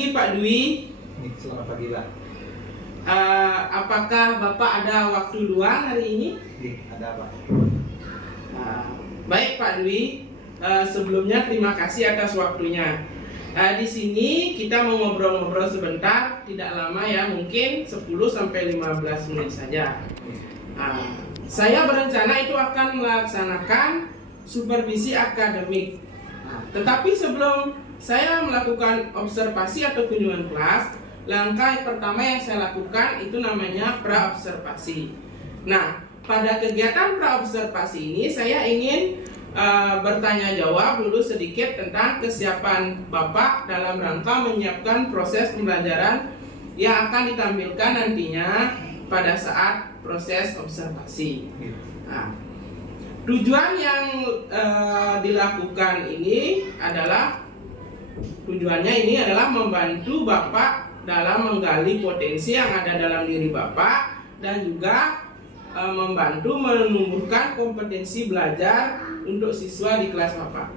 pagi Pak Dwi. Selamat pagi Pak. Apakah Bapak ada waktu luang hari ini? Ada Pak. Baik Pak Dwi, sebelumnya terima kasih atas waktunya. Di sini kita mau ngobrol-ngobrol sebentar, tidak lama ya, mungkin 10-15 menit saja. Saya berencana itu akan melaksanakan supervisi akademik. Tetapi sebelum saya melakukan observasi atau kunjungan kelas, langkah pertama yang saya lakukan itu namanya praobservasi. Nah, pada kegiatan praobservasi ini saya ingin bertanya jawab dulu sedikit tentang kesiapan Bapak dalam rangka menyiapkan proses pembelajaran yang akan ditampilkan nantinya pada saat proses observasi. Nah, tujuan yang dilakukan ini adalah membantu Bapak dalam menggali potensi yang ada dalam diri Bapak dan juga membantu menumbuhkan kompetensi belajar untuk siswa di kelas Bapak.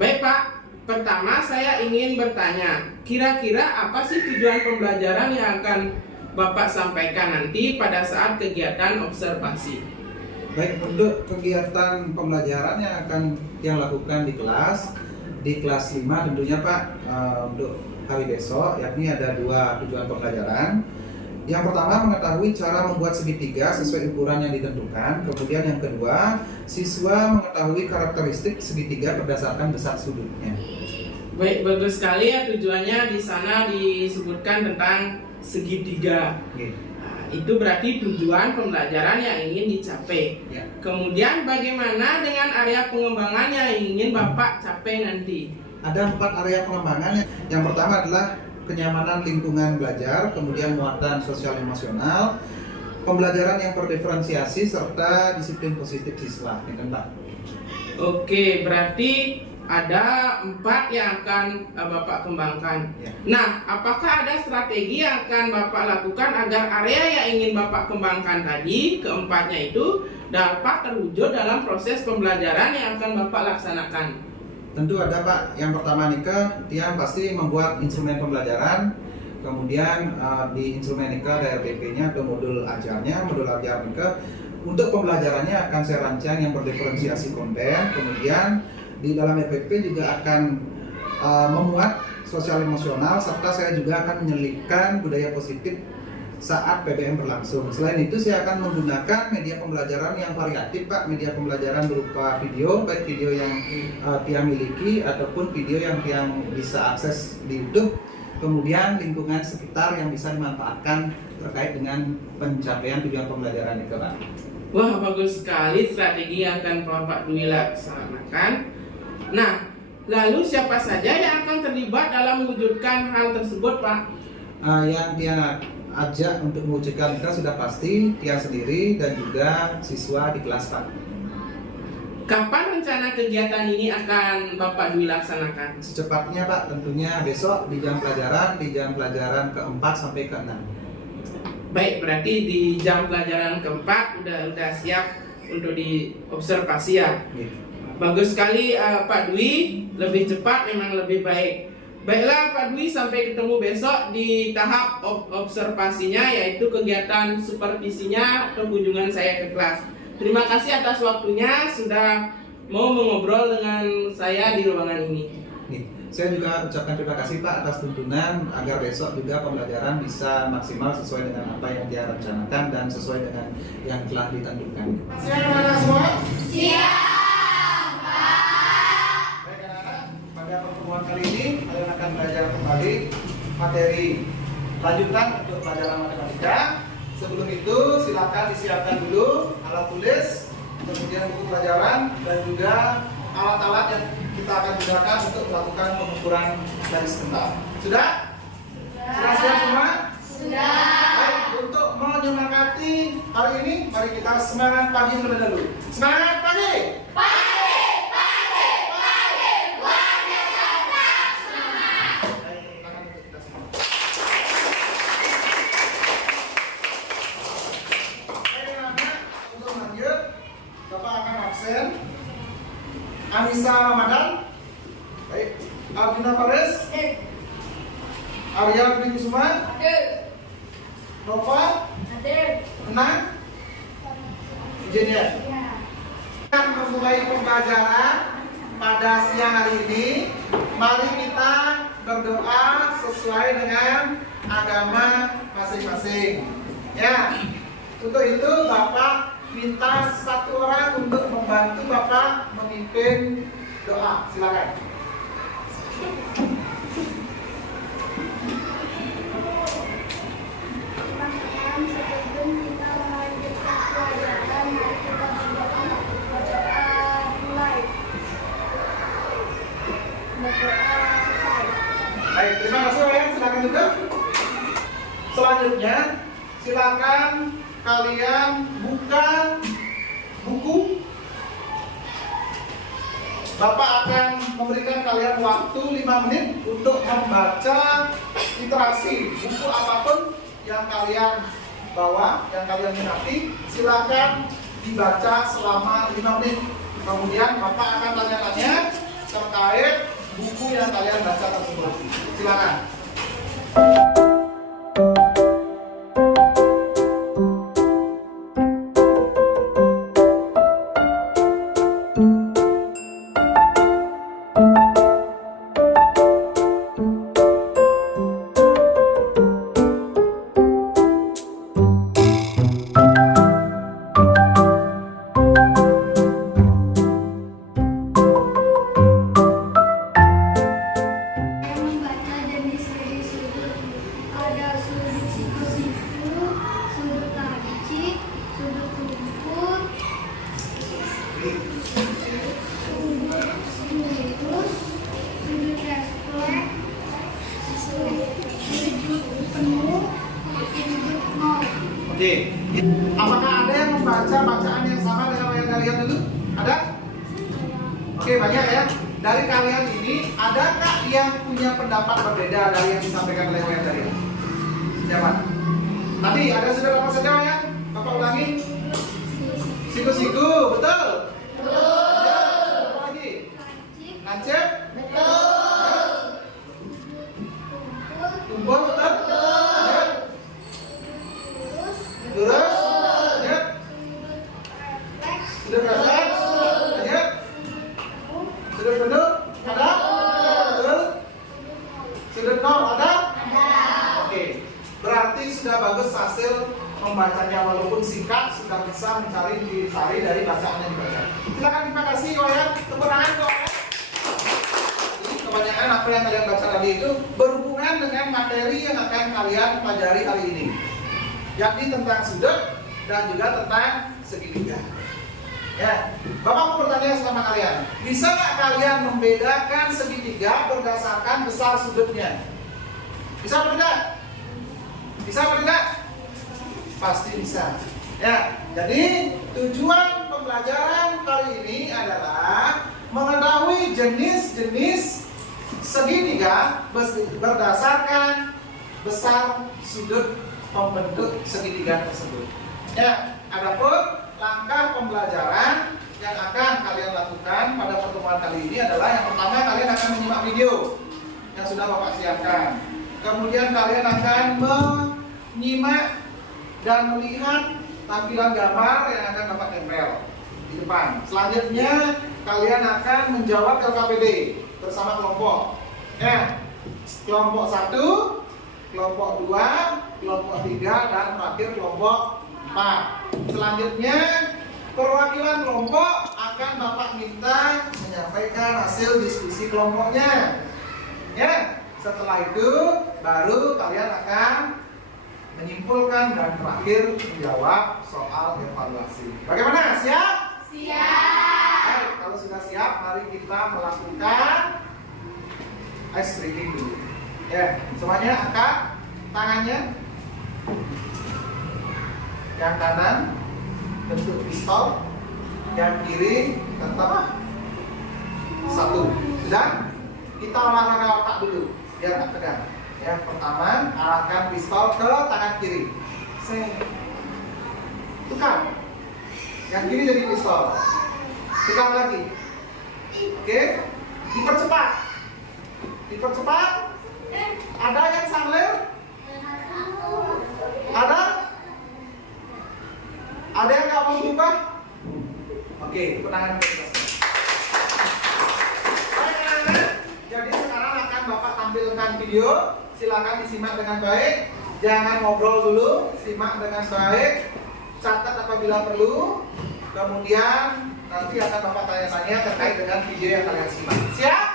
Baik Pak, pertama saya ingin bertanya, kira-kira apa sih tujuan pembelajaran yang akan Bapak sampaikan nanti pada saat kegiatan observasi? Baik, untuk kegiatan pembelajaran yang lakukan di kelas 5 tentunya Pak, untuk hari besok, yakni ada 2 tujuan pembelajaran. Yang pertama, mengetahui cara membuat segitiga sesuai ukuran yang ditentukan. Kemudian yang kedua, siswa mengetahui karakteristik segitiga berdasarkan besar sudutnya. Baik, bagus sekali ya, tujuannya di sana disebutkan tentang segitiga. Itu berarti tujuan pembelajaran yang ingin dicapai. Kemudian bagaimana dengan area pengembangan yang ingin Bapak capai nanti? Ada 4 area pengembangan. Yang pertama adalah kenyamanan lingkungan belajar, kemudian muatan sosial emosional, pembelajaran yang terdiferensiasi, serta disiplin positif siswa. Oke, berarti ada 4 yang akan Bapak kembangkan. Nah, apakah ada strategi yang akan Bapak lakukan agar area yang ingin Bapak kembangkan tadi, keempatnya itu, dapat terwujud dalam proses pembelajaran yang akan Bapak laksanakan? Tentu ada Pak. Yang pertama dia pasti membuat instrumen pembelajaran. Kemudian di instrumen Nika ada RPP-nya atau modul ajarnya. Modul ajar Nika untuk pembelajarannya akan saya rancang yang berdiferensiasi konten. Kemudian di dalam RPP juga akan memuat sosial emosional, serta saya juga akan menyelipkan budaya positif saat PBM berlangsung. Selain itu saya akan menggunakan media pembelajaran yang variatif Pak, media pembelajaran berupa video, baik video yang Tia miliki ataupun video yang bisa akses di YouTube. Kemudian lingkungan sekitar yang bisa dimanfaatkan terkait dengan pencapaian tujuan pembelajaran itu Pak. Wah, bagus sekali strategi yang akan Bapak Dwi laksanakan. Nah, lalu siapa saja yang akan terlibat dalam mewujudkan hal tersebut Pak? Yang Tia ajak untuk mewujudkan kita sudah pasti Tia sendiri dan juga siswa di kelas Pak. Kapan rencana kegiatan ini akan Bapak Dwi laksanakan? Secepatnya Pak, tentunya besok di jam pelajaran ke-4 sampai ke-6. Baik, berarti di jam pelajaran ke-4 udah siap untuk diobservasi ya. Bagus sekali Pak Dwi, lebih cepat memang lebih baik. Baiklah Pak Dwi, sampai ketemu besok di tahap observasinya, yaitu kegiatan supervisinya atau kunjungan saya ke kelas. Terima kasih atas waktunya sudah mau mengobrol dengan saya di ruangan ini. Saya juga ucapkan terima kasih Pak atas tuntunan agar besok juga pembelajaran bisa maksimal sesuai dengan apa yang dia rencanakan dan sesuai dengan yang telah ditentukan. Siap anak-anak semua? Siap, Pak. Baik anak-anak, pada pertemuan kali ini kalian akan belajar kembali materi lanjutan untuk pelajaran matematika. Sebelum itu silakan disiapkan dulu alat tulis, kemudian buku pelajaran dan juga alat-alat yang kita akan gunakan untuk melakukan pengukuran garis kental. Sudah? Sudah siap semua? Sudah. Baik, untuk menyemangati hari ini, mari kita semangat pagi terlebih dahulu. Semangat pagi! Pagi, pagi, pagi, luar biasa, tetap semangat. Baik, tangan untuk kita semua. Baik, anak-anak, untuk lanjut, Bapak akan absen. Anissa Ramadan, baik, Ardina Faris, Arya Dwi Kusuma, Nova, Enang, izin ya. Akan memulai pembelajaran pada siang hari ini. Mari kita berdoa sesuai dengan agama masing-masing. Ya, untuk itu Bapak minta satu orang untuk membantu Bapak memimpin doa. Silakan. Sebelum kita melanjutkan pelajaran, mari kita berdoa mulai. Berdoa selesai. Baik, terima kasih ya. Silakan duduk. Selanjutnya, silakan kalian buka buku. Bapak akan memberikan kalian waktu 5 menit untuk membaca literasi buku apapun yang kalian bawa, yang kalian minati. Silakan dibaca selama 5 menit. Kemudian Bapak akan tanya-tanya terkait buku yang kalian baca tersebut. Silakan. Membaca jenis-jenis sudut. Ada sudut siku-siku, sudut lancip, sudut lumpur, sudut lurus, sudut refleks, sudut penuh, sudut nol. Oke. Apakah ada yang membaca bacaan yang sama dengan yang kalian dulu? Ada? Oke, banyak ya. Dari kalian ini, adakah yang punya pendapat berbeda dari yang disampaikan oleh yang kalian? Siapa? Tadi ada sudah apa saja ya? Bapak ulangi. Siku-siku, betul? Ya, apa lagi? Lancip? Tumpul, betul? Ya. Lurus? Ya. Sudut refleks? Ya. Sudut penuh? Ada? Betul? Sudut nol ada? Oke. Berarti sudah bagus hasil membacanya, walaupun singkat sudah bisa mencari intisari dari bacaan yang dibaca. Silakan, terima kasih Koyan. Tepuk tangan Koyan. Jadi kebanyakan apa yang kalian baca tadi itu berhubungan dengan materi yang akan kalian pelajari hari ini, yakni tentang sudut dan juga tentang segitiga. Ya, Bapak mau bertanya sama kalian, bisa nggak kalian membedakan segitiga berdasarkan besar sudutnya? Bisa atau tidak? Bisa atau tidak? Pasti bisa. Ya, jadi tujuan pembelajaran kali ini adalah mengetahui jenis-jenis segitiga berdasarkan besar sudut pembentuk segitiga tersebut. Ya, adapun langkah pembelajaran yang akan kalian lakukan pada pertemuan kali ini adalah yang pertama, kalian akan menyimak video yang sudah Bapak siapkan. Kemudian kalian akan menyimak dan melihat tampilan gambar yang akan Bapak tempel di depan. Selanjutnya kalian akan menjawab LKPD bersama kelompok. Ya, kelompok 1, kelompok 2, kelompok 3, dan terakhir kelompok 4. Selanjutnya perwakilan kelompok akan Bapak minta menyampaikan hasil diskusi kelompoknya. Ya, setelah itu baru kalian akan menyimpulkan dan terakhir menjawab soal evaluasi. Bagaimana? Siap? Siap. Baik, kalau sudah siap, mari kita melakukan ice breaking dulu. Ya, semuanya angkat tangannya. Yang kanan bentuk pistol, yang kiri tetap satu. Sudah? Kita olahraga otak dulu biar nggak tegang. Yang pertama, arahkan pistol ke tangan kiri. Tukar. Yang kiri jadi pistol. Tukar lagi. Oke. Dipercepat. Dipercepat. Ada yang salah silakan disimak dengan baik. Jangan ngobrol dulu, simak dengan baik. Catat apabila perlu. Kemudian nanti akan Bapak tanya-tanya terkait dengan video yang kalian simak. Siap?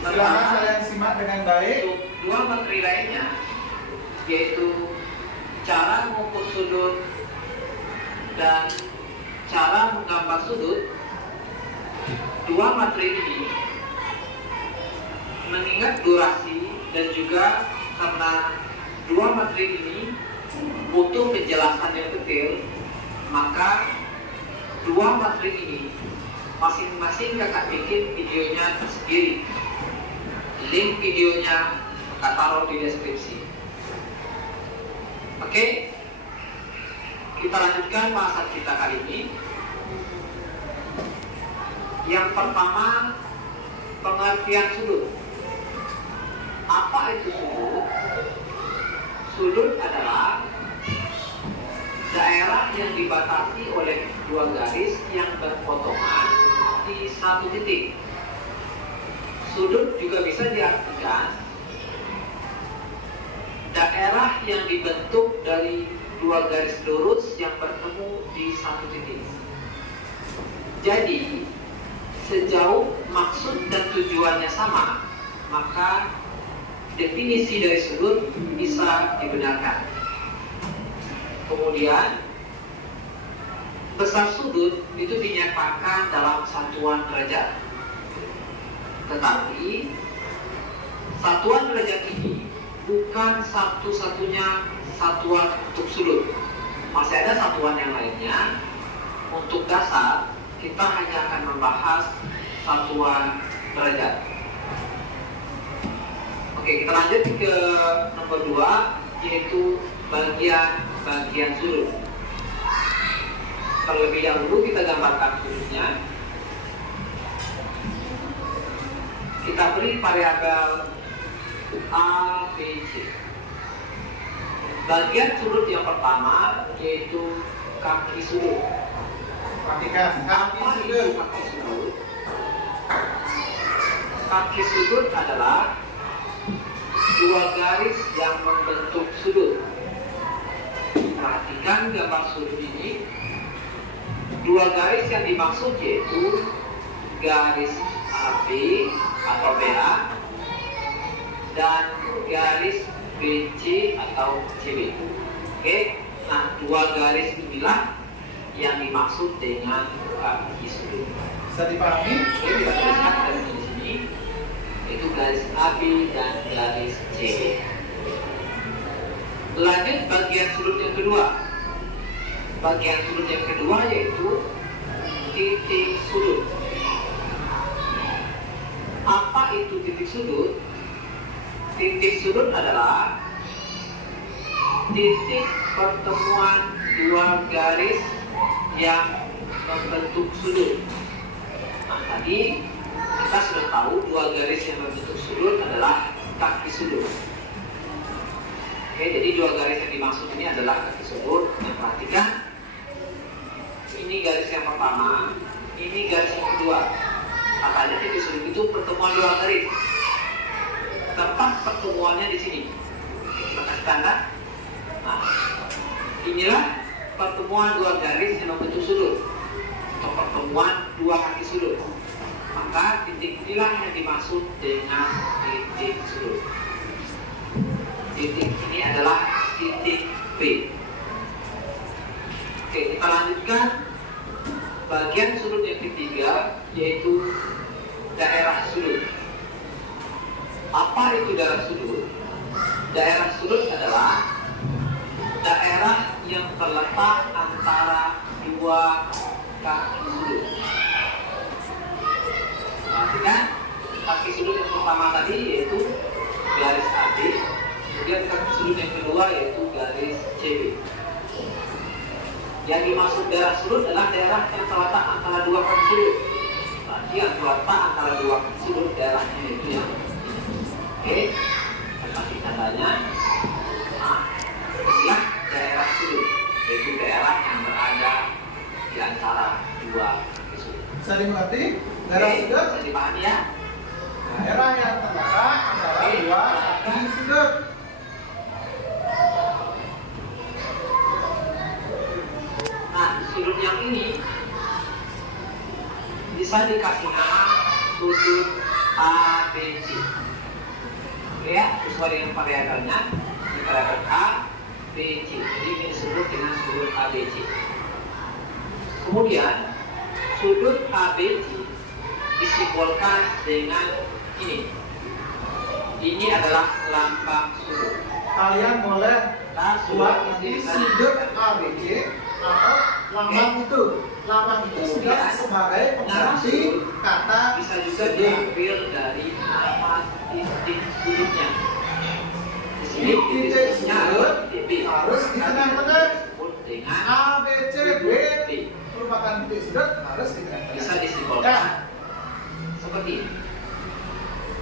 Silakan kalian simak dengan baik. Dua materi lainnya, yaitu cara mengukur sudut dan cara menggambar sudut. Dua materi ini mengingat durasi dan juga karena dua materi ini butuh penjelasan yang detail, maka dua materi ini masing-masing kakak bikin videonya tersendiri. Link videonya kakak taruh di deskripsi. Oke, kita lanjutkan bahasan kita kali ini. Yang pertama, pengertian sudut. Apa itu sudut? Sudut adalah daerah yang dibatasi oleh dua garis yang berpotongan di satu titik. Sudut juga bisa diartikan daerah yang dibentuk dari dua garis lurus yang bertemu di satu titik. Jadi, sejauh maksud dan tujuannya sama, maka definisi dari sudut bisa dibenarkan. Kemudian, besar sudut itu dinyatakan dalam satuan derajat. Tetapi satuan derajat ini bukan satu-satunya satuan untuk sudut. Masih ada satuan yang lainnya. Untuk dasar, kita hanya akan membahas satuan derajat. Oke, kita lanjut ke nomor 2, yaitu bagian sudut. Terlebih dahulu kita gambarkan sudutnya. Kita beri variabel A, B, C. Bagian sudut yang pertama yaitu kaki sudut. Perhatikan, kaki sudut. Kaki sudut. Kaki sudut adalah dua garis yang membentuk sudut. Perhatikan gambar sudut ini. Dua garis yang dimaksud yaitu garis AB atau BA dan garis BC atau CB. Oke, nah dua garis inilah yang dimaksud dengan kaki sudut. Bisa dipahami? Oke, bisa dilihat dari sini, itu garis AB dan garis CB. Lanjut bagian sudut yang kedua. Bagian sudut yang kedua yaitu titik sudut. Apa itu titik sudut? Titik sudut adalah titik pertemuan dua garis yang membentuk sudut. Nah, tadi kita sudah tahu dua garis yang membentuk sudut adalah kaki sudut. Oke, jadi dua garis yang dimaksud ini adalah kaki sudut. Nah, perhatikan, ini garis yang pertama, ini garis yang kedua. Katanya titik sudut itu pertemuan dua garis. Tempat pertemuannya di sini. Kita kasih tanda. Nah, inilah pertemuan dua garis yang membentuk sudut, atau pertemuan dua kaki sudut. Maka titik inilah yang dimaksud dengan titik sudut. Titik ini adalah titik B. Oke, kita lanjutkan bagian sudut yang ketiga, yaitu daerah sudut. Apa itu daerah sudut? Daerah sudut adalah daerah yang terletak antara dua kaki sudut. Perhatikan, kaki sudut yang pertama tadi yaitu garis AB, kemudian kaki sudut yang kedua yaitu garis CB. Yang dimaksud daerah sudut adalah daerah yang terletak antara dua kaki sudut. Berarti yang terletak antara dua kaki sudut daerahnya itu ya. Oke, kasih tandanya. Nah, inilah daerah sudut, yaitu daerah yang berada di antara dua kaki sudut. Bisa dimengerti? Garis sudut. Bisa dipahami ya? Daerah yang terletak antara dua sisi sudut. Nah, sudut yang ini bisa dikasih nama sudut ABC. Oke ya, sesuai dengan variabelnya di variabel A, B, C. Jadi ini disebut dengan sudut ABC. Kemudian sudut ABC disimbolkan dengan ini. Ini adalah lambang sudut. Kalian boleh buat nanti sudut ABC atau lambang itu. Lambang itu sudah sebagai pengganti kata bisa juga sudut. diambil dari nama titik sudutnya. Di sini Titik sudut harus di tengah-tengah. disebut dengan A, B, C, B merupakan titik sudut harus di tengah-tengah. bisa Ya. disimbolkan seperti ini.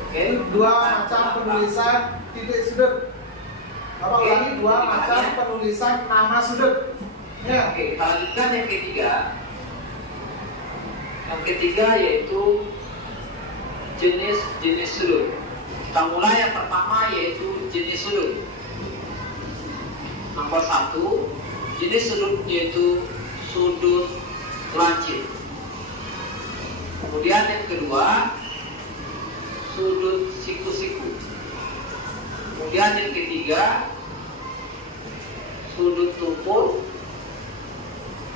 Oke, Dua macam penulisan titik sudut. Bapak Oke. ulangi, dua macam penulisan nama sudut. Ya. Oke, kita lanjutkan yang ketiga. Yang ketiga yaitu jenis-jenis sudut. Kita mulai yang pertama yaitu jenis sudut. Nomor 1, jenis sudut yaitu sudut lancip. Kemudian yang kedua, sudut siku-siku. Kemudian yang ketiga, sudut tumpul.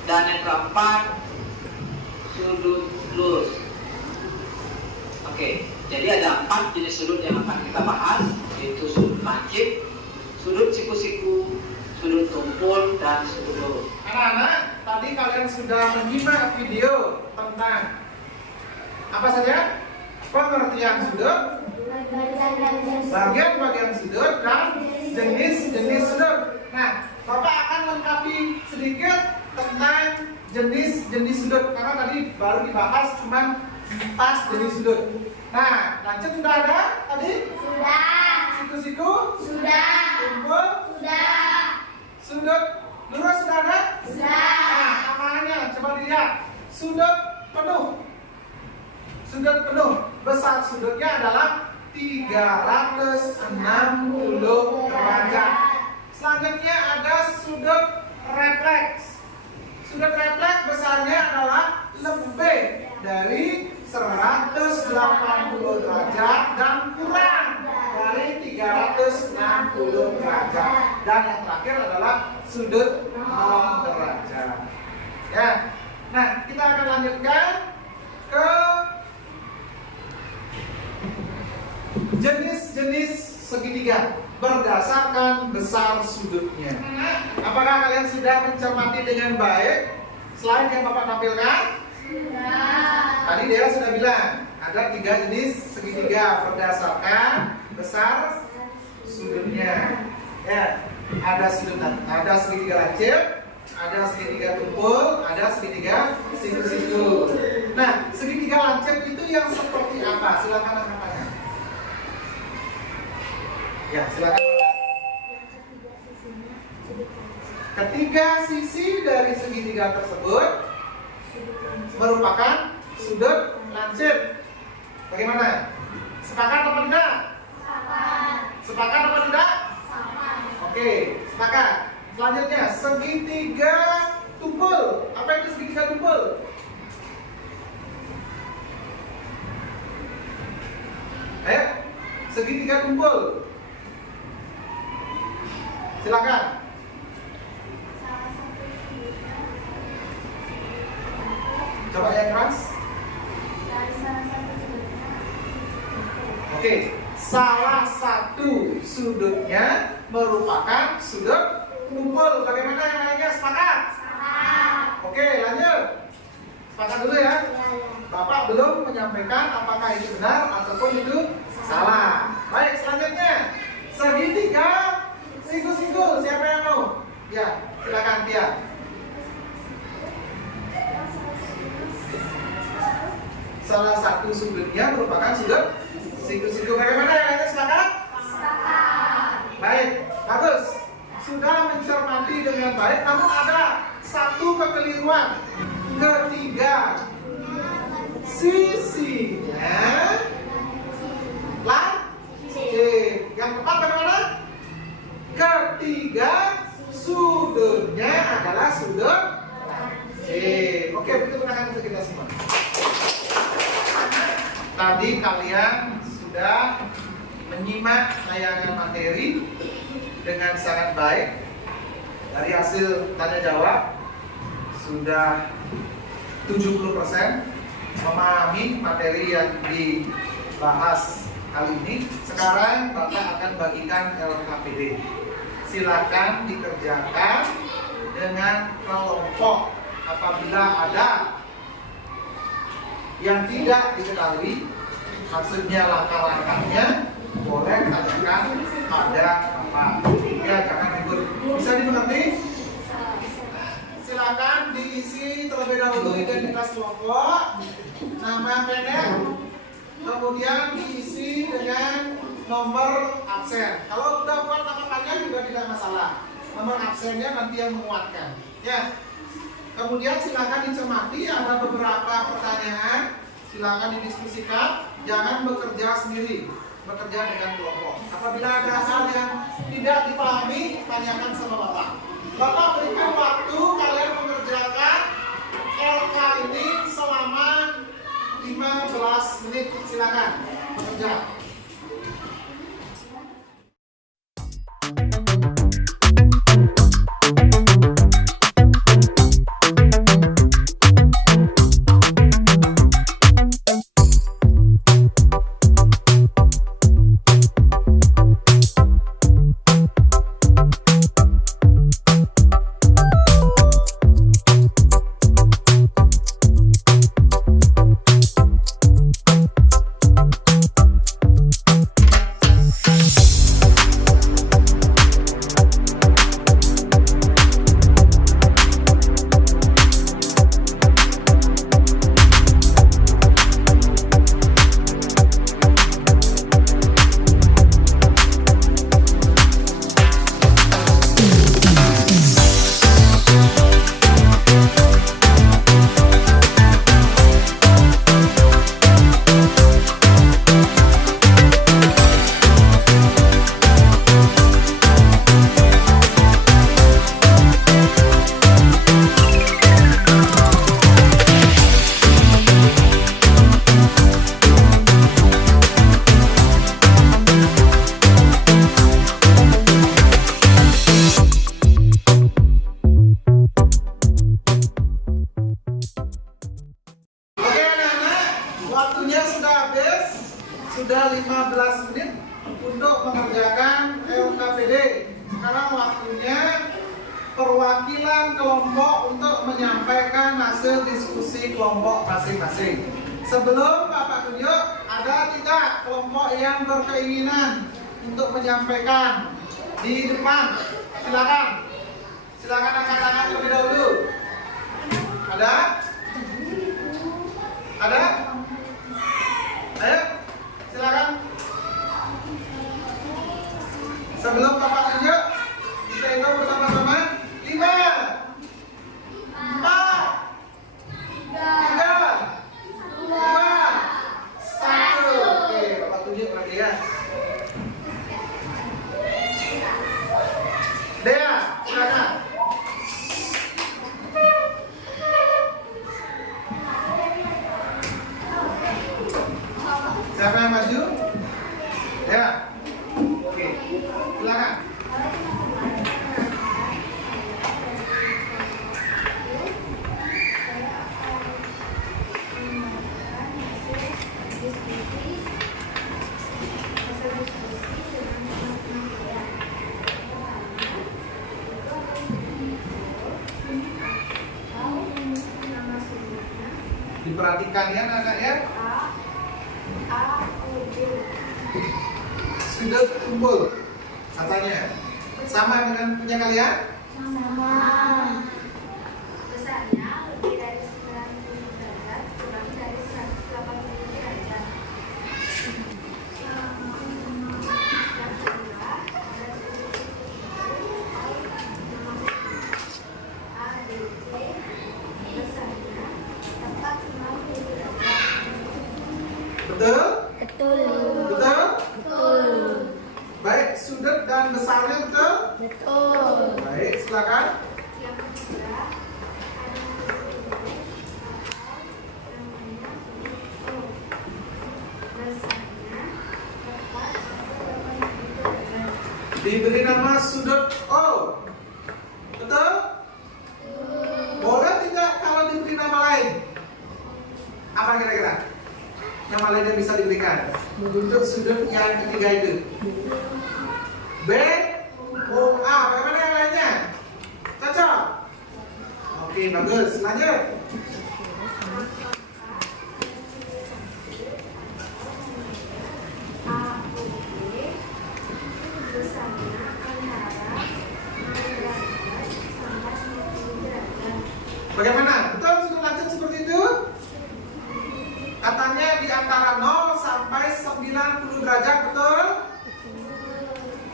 Dan yang keempat, sudut lurus. Oke, jadi ada 4 jenis sudut yang akan kita bahas, yaitu sudut lancip, sudut siku-siku, sudut tumpul, dan sudut lurus. Anak-anak, tadi kalian sudah menyimak video tentang apa saja? Pengertian sudut, bagian-bagian sudut, dan jenis-jenis sudut. Nah, Bapak akan lengkapi sedikit tentang jenis-jenis sudut karena tadi baru dibahas cuma 4 jenis sudut. Nah, lancip sudah ada tadi? Sudah. Siku-siku? Sudah. Tumpul? Sudah. Sudut lurus sudah ada? Sudah. Nah, namanya coba dilihat. Sudut penuh. Sudut penuh. Besar sudutnya adalah 360 derajat. Selanjutnya ada sudut refleks. Sudut refleks besarnya adalah lebih dari 180 derajat dan kurang dari 360 derajat. Dan yang terakhir adalah sudut 0 derajat. Ya. Nah, kita akan lanjutkan ke jenis-jenis segitiga berdasarkan besar sudutnya. Apakah kalian sudah mencermati dengan baik slide yang Bapak tampilkan? Sudah. Tadi Dea sudah bilang ada 3 jenis segitiga berdasarkan besar sudutnya. Ya, ada segitiga lancip, ada segitiga tumpul, ada segitiga siku-siku. Nah, segitiga lancip itu yang seperti apa? Silakan anak-anaknya. Ya, silakan. Ketiga sisi dari segitiga tersebut merupakan sudut lancip. Bagaimana? Sepakat apa tidak? Sepakat apa tidak? Oke, sepakat. Selanjutnya, segitiga tumpul. Apa itu segitiga tumpul? Ayo, segitiga tumpul. Silakan. Coba yang keras. Oke, salah satu sudutnya merupakan sudut tumpul. Bagaimana yang lainnya? Sepakat? Oke, lanjut. Sepakat dulu ya. Bapak belum menyampaikan apakah itu benar ataupun itu salah. Baik, selanjutnya segitiga siku-siku. Siapa yang mau? Ya, silakan Tia. Salah satu sudutnya merupakan sudut siku-siku. Bagaimana yang lainnya? Sepakat? Baik, bagus. Sudah mencermati dengan baik, namun ada satu kekeliruan. Ketiga sisinya lancip. Yang keempat bagaimana? Ketiga, sudutnya adalah sudut lancip. Oke, begitu gunakan untuk kita semua. Tadi kalian sudah menyimak tayangan materi dengan sangat baik. Dari hasil tanya jawab sudah 70% memahami materi yang dibahas kali ini. Sekarang Bapak akan bagikan LKPD. Silakan dikerjakan dengan kelompok. Apabila ada yang tidak diketahui, maksudnya langkah-langkahnya, boleh tanyakan pada Bapak. Ya, jangan ribut. Bisa dimengerti? Silakan diisi terlebih dahulu identitas kelompok, nama pendek, kemudian diisi dengan nomor absen. Kalau udah buat nama panjang juga tidak masalah. Nomor absennya nanti yang menguatkan. Ya. Kemudian silakan dicermati, ada beberapa pertanyaan, silakan didiskusikan, jangan bekerja sendiri, bekerja dengan kelompok. Apabila ada hal yang tidak dipahami, tanyakan sama Bapak. Bapak berikan waktu kalian mengerjakan LK ini selama 15 menit, silakan bekerja. Sudah 15 menit untuk mengerjakan LKPD. Sekarang waktunya perwakilan kelompok untuk menyampaikan hasil diskusi kelompok masing-masing. Sebelum Bapak tunjuk, ada tidak kelompok yang berkeinginan untuk menyampaikan di depan? Silakan. Silakan angkat tangan terlebih dahulu. Ada? Ada? Ayo. Silakan. Sebelum Bapak tunjuk, kita hitung bersama-sama. 5, 4, 3, 2, 1. Oke, Bapak tunjuk lagi ya. Dea, silakan. Siapa yang maju? Ya. Oke. Silakan. Diperhatikan ya anak-anak ya. Sudah kumpul katanya. Sama dengan punya kalian? Sama. Besarnya lebih dari 90 derajat, kurang dari 180 derajat. ADC besarnya tepat 90 derajat. Betul? Betul. Betul? Betul. Baik, sudut dan besarnya betul? Betul. Baik, silakan. Yang ketiga, ada Diberi nama sudut O. Betul? Boleh tidak kalau diberi nama lain? Apa kira-kira? Nama lain yang bisa diberikan untuk sudut yang ketiga itu. B, O, A. Bagaimana yang lainnya? Cocok? Oke, bagus. Lanjut. Bagaimana? Betul sudut lancip seperti itu? Katanya di antara 0 sampai 90 derajat, betul?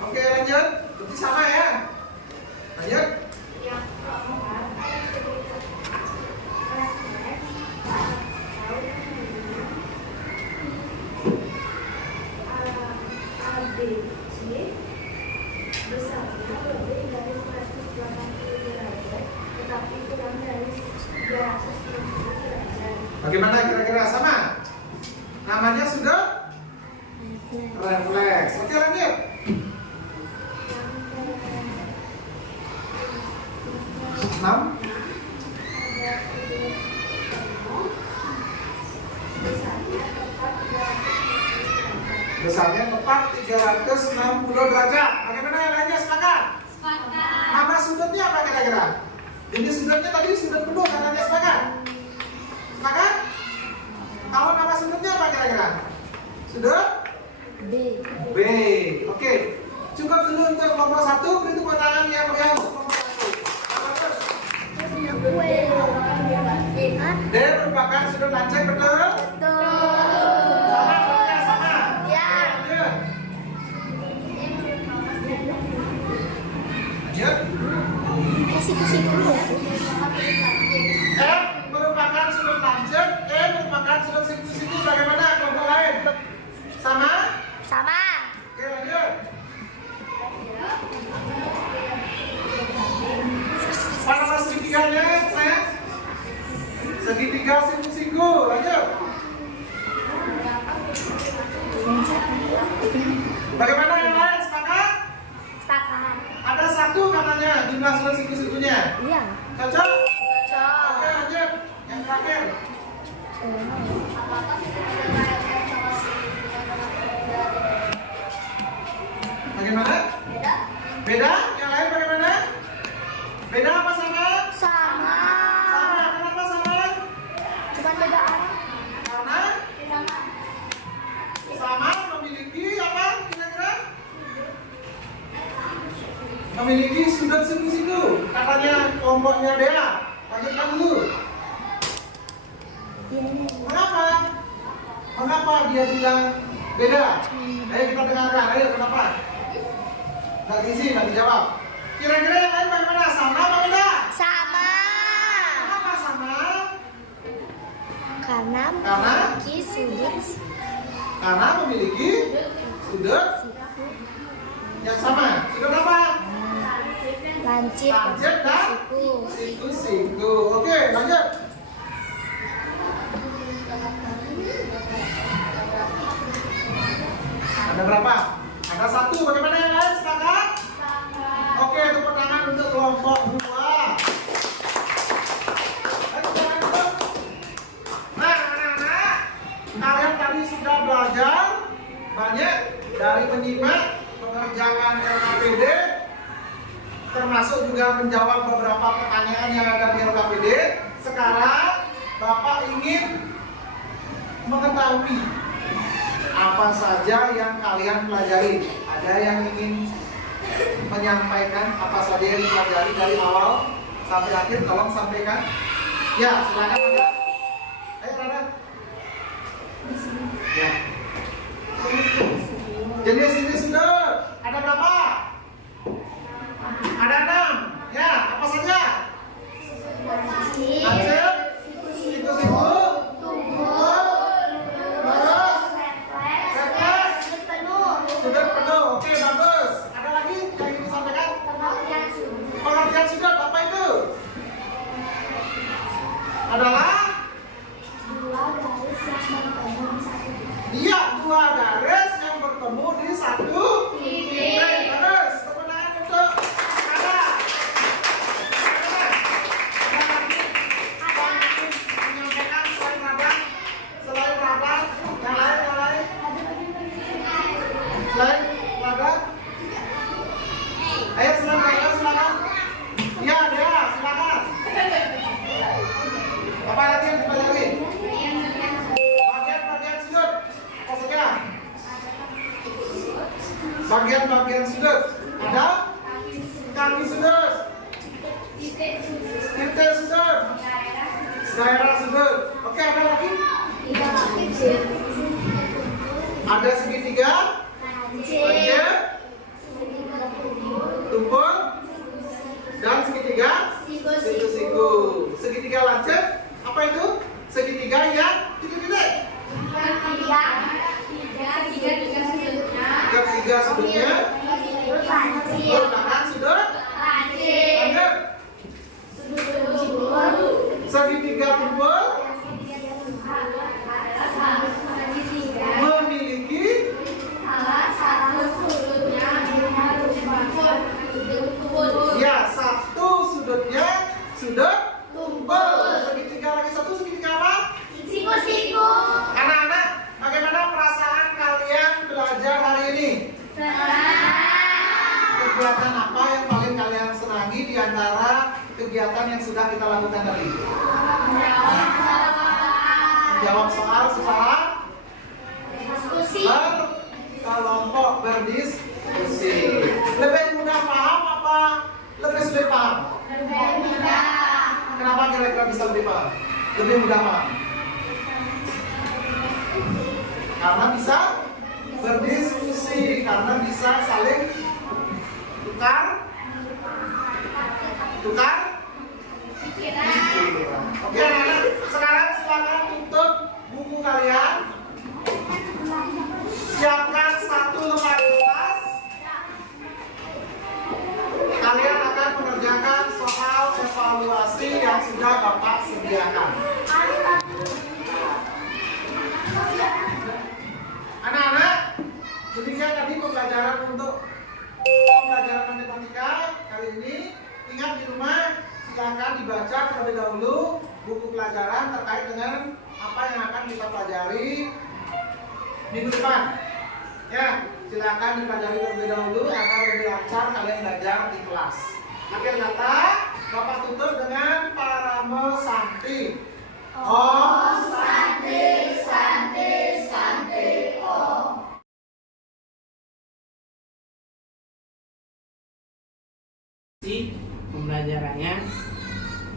Oke, lanjut. Berarti sama ya? Lanjut. yang keempat, ABC besarnya lebih dari 180 derajat, tetapi kurang dari 360 derajat. Bagaimana kira-kira? Sama? Namanya sudah? Refleks. Oke, lanjut. Enam. Besarnya tepat 360 derajat. Bagaimana yang lainnya? Sepakat? Sepakat. Nama sudutnya apa kira-kira? Ini sudutnya tadi sudut penuh, katanya sepakat? Sepakat? Kalau nama sudutnya apa kira-kira? Sudut? B. B. Oke. Cukup dulu untuk kelompok 1. Beri tepuk tangan yang meriah untuk kelompok 1. Bagus. D merupakan sudut lancip, betul? Sama sudutnya sama. Ya. Lanjut. Lanjut. Kasih dulu ya. F merupakan sudut lancip. E merupakan sudut siku-siku. Bagaimana kelompok lain? Sama? Sama. Oke, lanjut. Mana mas segitiganya, sayang? Segitiga siku-siku. Lanjut. Bagaimana yang lain? Sepakat? Sepakat. Ada 1 katanya jumlah sudut siku-sikunya. Iya. Cocok? Cocok. Oke, lanjut. Yang terakhir. Bagaimana? Beda? Yang lain bagaimana? Beda apa sama? Sama. Sama. Kenapa sama? Cuma beda arah. Karena sama memiliki apa kira-kira? Memiliki sudut siku-siku. Katanya kelompoknya Dea. Lanjutkan dulu. Mengapa? Mengapa dia bilang beda? Ayo kita dengarkan. Ayo, kenapa? Nggak diisi, nggak dijawab. Kira-kira yang lain bagaimana? Sama apa beda? Sama. Kenapa sama? Karena Karena? memiliki sudut Karena memiliki sudut yang sama. Sudut apa? lancip Lancip dan siku. siku-siku. Oke, lanjut. Ada berapa? Ada 1. Bagaimana yang lain? Sepakat? Oke, tepuk tangan untuk kelompok 2. Nah, anak-anak, kalian tadi sudah belajar banyak dari menyimak pengerjaan LKPD, termasuk juga menjawab beberapa pertanyaan yang ada di LKPD. Sekarang Bapak ingin mengetahui apa saja yang kalian pelajari. Ada yang ingin menyampaikan apa saja yang dipelajari dari awal sampai akhir? Tolong sampaikan. Ya, silakan ada. Ayo, Rana. Ya. Jenis ini sudah ada berapa? Ada 6. Ya, apa saja? Lancip, siku-siku, tumbuh, terus bertemu di satu Iya, dua garis yang bertemu di satu titik. Terus, tepuk tangan untuk Ada. Ada lagi menyampaikan selain radang, yang lain. Selain radang. Ayo selain radang, silakan. Iya, dia, silakan. Apa lagi yang dipelajari? Bagian sudut, maksudnya bagian sudut. Ada kaki sudut, titik sudut, daerah sudut. Oke, ada lagi? Ada segitiga, lancip, tumpul, dan segitiga siku-siku. Segitiga lancip, apa itu? Segitiga yang titik-titik. Ketiga sudutnya merupakan sudut lanjut. Segitiga tumpul memiliki ya satu sudutnya sudut tumpul. Segitiga lagi satu segitiga apa? Anak-anak, bagaimana perasaan kalian belajar hari ini? Kegiatan apa yang paling kalian senangi di antara kegiatan yang sudah kita lakukan tadi? Menjawab soal secara berkelompok, berdiskusi. Lebih mudah paham apa lebih sulit paham? Kenapa kira-kira bisa lebih paham? Lebih mudah paham? Karena bisa berdiskusi, karena bisa saling tukar pikiran. Oke anak-anak, sekarang silakan tutup buku kalian, siapkan satu lembar kertas. Kalian akan mengerjakan soal evaluasi yang sudah Bapak sediakan. Anak-anak, demikian tadi pembelajaran untuk pembelajaran matematika kali ini. Ingat di rumah silakan dibaca terlebih dahulu buku pelajaran terkait dengan apa yang akan kita pelajari minggu depan. Ya, silakan dipelajari terlebih dahulu agar lebih lancar kalian belajar di kelas. Akhir kata, Bapak tutup dengan parame santi. Om santi santi santi om. Pembelajarannya.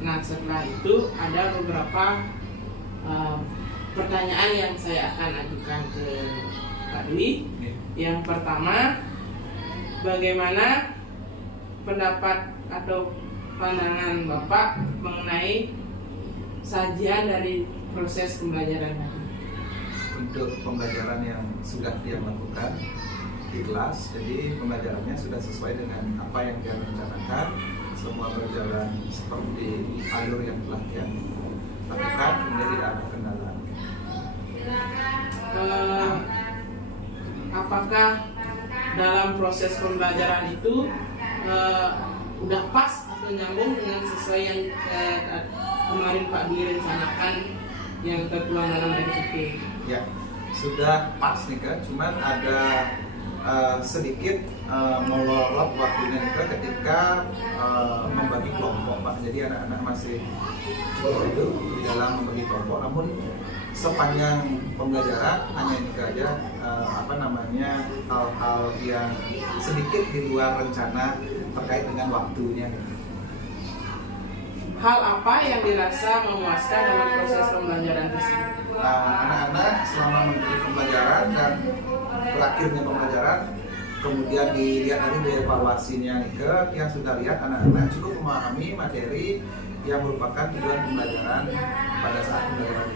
Nah, setelah itu ada beberapa pertanyaan yang saya akan ajukan ke Pak Dwi. Yang pertama, bagaimana pendapat atau pandangan Bapak mengenai sajian dari proses pembelajaran tadi? Untuk pembelajaran yang sudah dia lakukan di kelas, jadi pembelajarannya sudah sesuai dengan apa yang dia rencanakan, semua berjalan seperti alur yang telah dia lakukan, kemudian tidak ada kendala. Apakah dalam proses pembelajaran itu udah pas atau nyambung dengan sesuai yang kemarin Pak Dwi rencanakan yang tertuang dalam RPP? Ya, sudah pas nih Kak, cuman ada sedikit molor waktunya nih Kak ketika membagi kelompok Pak. Jadi anak-anak masih itu di dalam membagi kelompok, namun sepanjang pembelajaran hanya ini aja hal-hal yang sedikit di luar rencana terkait dengan waktunya. Hal apa yang dirasa memuaskan dalam proses pembelajaran tersebut? Anak-anak selama mengikuti pembelajaran dan berakhirnya pembelajaran, kemudian dilihat nanti dari evaluasinya yang sudah lihat anak-anak cukup memahami materi yang merupakan tujuan pembelajaran pada saat pembelajaran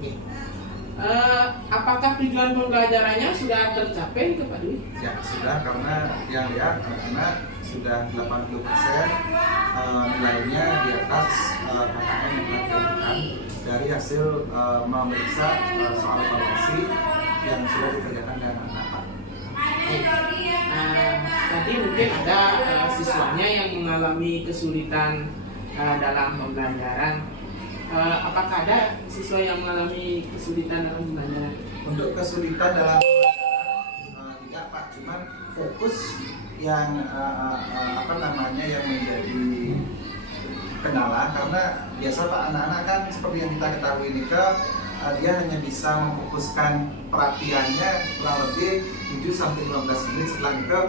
ini. Apakah tujuan pembelajarannya sudah tercapai ke Pak Dwi? Ya sudah, karena yang lihat anak-anak sudah 80%, nilainya di atas KKM yang telah dilakukan dari hasil memeriksa soal evaluasi yang sudah dikerjakan dengan anak-anak. Tadi mungkin ada siswanya yang mengalami kesulitan dalam pembelajaran. Apakah ada siswa yang mengalami kesulitan dalam pembelajaran? Untuk kesulitan dalam pembelajaran tidak Pak, cuman fokus yang yang menjadi kendala, karena biasa Pak anak-anak kan seperti yang kita ketahui ini dia hanya bisa memfokuskan perhatiannya kurang lebih 7-15 menit, setelah itu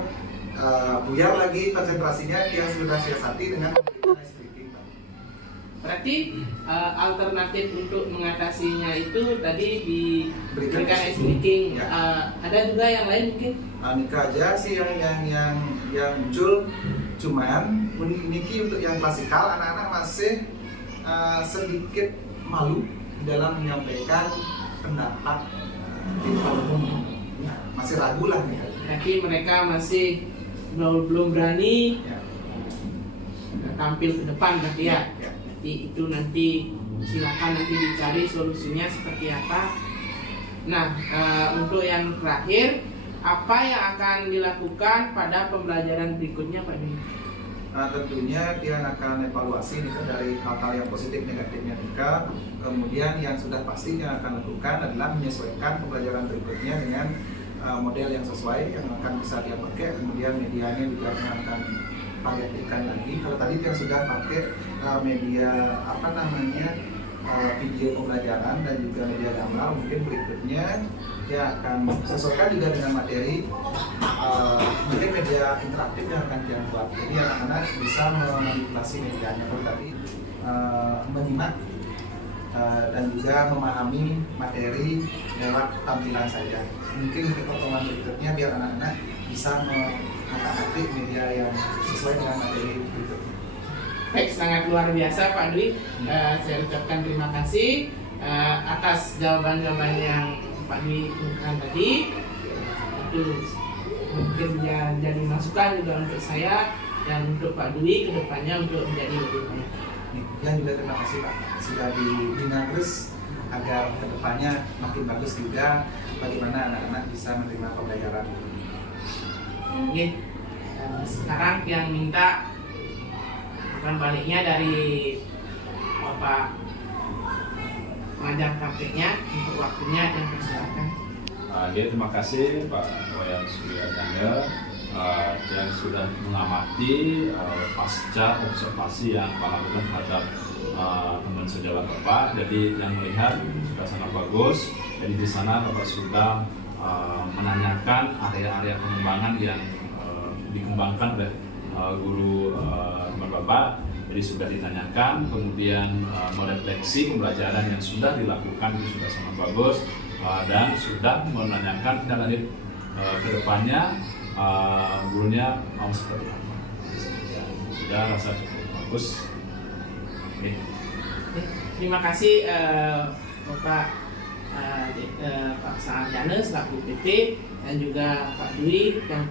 buyar lagi konsentrasinya, dia sudah siasati dengan memberikan ice breaking. Berarti alternatif untuk mengatasinya itu tadi diberikan ice breaking. Ya. Ada juga yang lain mungkin? Niki aja sih yang muncul, cuman Niki untuk yang klasikal anak-anak masih sedikit malu dalam menyampaikan pendapat di depan umum, masih ragu lah nih. Jadi mereka masih belum berani tampil ke depan berarti ya. Jadi itu nanti silakan nanti dicari solusinya seperti apa. Nah, untuk yang terakhir, apa yang akan dilakukan pada pembelajaran berikutnya Pak Dwi? Tentunya dia akan evaluasi nih dari hal-hal yang positif negatifnya Nika. Kemudian yang sudah pasti yang akan lakukan adalah menyesuaikan pembelajaran berikutnya dengan model yang sesuai yang akan bisa dia pakai. Kemudian medianya juga akan variatifkan lagi. Kalau tadi dia sudah pakai media video pembelajaran dan juga media gambar, mungkin berikutnya dia akan sesuaikan juga dengan materi, mungkin media interaktif yang akan dia buat. Jadi anak-anak bisa memanipulasi medianya. Kalau tadi menyimak dan juga memahami materi lewat tampilan saja. Mungkin untuk pertemuan berikutnya biar anak-anak bisa mengotak-atik media yang sesuai dengan materi berikutnya. Baik, sangat luar biasa Pak Dwi. Saya ucapkan terima kasih atas jawaban-jawaban yang Pak Dwi berikan tadi. Itu mungkin jadi masukan juga untuk saya dan untuk Pak Dwi kedepannya untuk menjadi lebih baik. Dan juga terima kasih Pak sudah dibina terus agar kedepannya makin bagus juga bagaimana anak-anak bisa menerima pembelajaran. Oke, sekarang yang minta baliknya dari Bapak pengajar prakteknya untuk waktunya dan persilakan. Terima kasih Pak Wayan Suryakanda yang sudah mengamati pasca observasi yang Pak lakukan terhadap teman sejawat Bapak. Jadi yang melihat sudah sangat bagus. Jadi di sana Bapak sudah menanyakan area-area pengembangan yang dikembangkan oleh guru teman Bapak. Jadi sudah ditanyakan, kemudian merefleksi pembelajaran yang sudah dilakukan itu sudah sangat bagus, dan sudah menanyakan dan lanjut ke depannya gurunya mau seperti apa. Sudah rasa cukup bagus. Oke. Terima kasih Bapak Pak Sarjana selaku PT dan juga Pak Dwi yang